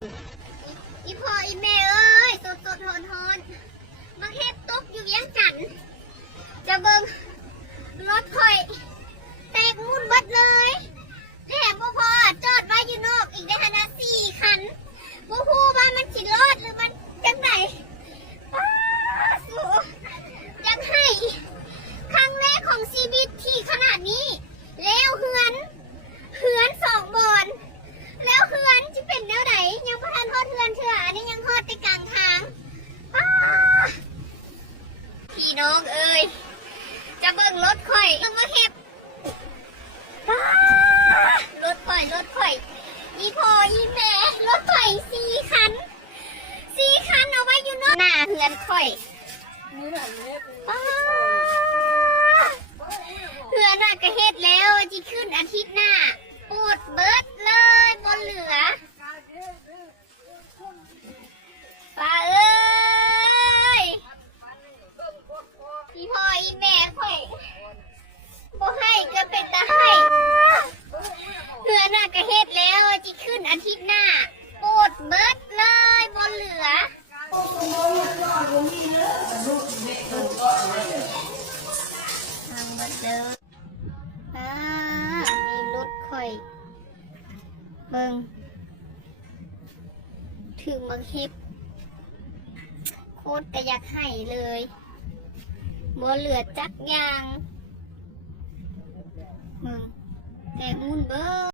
อีพ่ออีแม่เอ้ยสดหอนๆมาเฮ็ดตกอยู่เวียงจันทน์จะเบิ่งรถค่อยแตกมุ่นเบิดเลยแถมบ่พอจอดไว้อยู่นอกอีกได้ขนาด4 คันบ่ฮู้ว่ามันสิรอดหรือมันจังไดป้าสู้อยากให้ครั้งแรกของชีวิตที่ขนาดนี้แล้วเฮือน2 บอนแล้วเฮือนจะเป็นแนวไหนยังบ่ทันฮอดเฮือนเถื่ออันนี้ยังฮอดแต่กลางทางป้าพี่น้องเอ้ยจะเบิ่งรถข่อยต้องมาเฮ็ดป้ารถข่อยอีพ่ออีแม่รถข่อย4 คันเอาไว้อยู่นอกหน้าเฮือนข่อยป้าเฮือนน่ะก็เฮ็ดแล้วจิขึ้นอาทิตย์หน้าปวดเบิดเลยบนเหลือป้าเอ้ยพี่พ่ออีแม่ข่อยบ่ให้ก็เป็นตาให้เฮือนน่ะก็เฮ็ดแล้วจิขึ้นอาทิตย์หน้าปวดเบิดเลยบนเหลือทางบัดเดิมมีรถข่อยเบิ่งถึงมาคลิปโคตรก็อยากให้เลยบ่เหลือจักอย่างมึงแต่มุ่นเบิด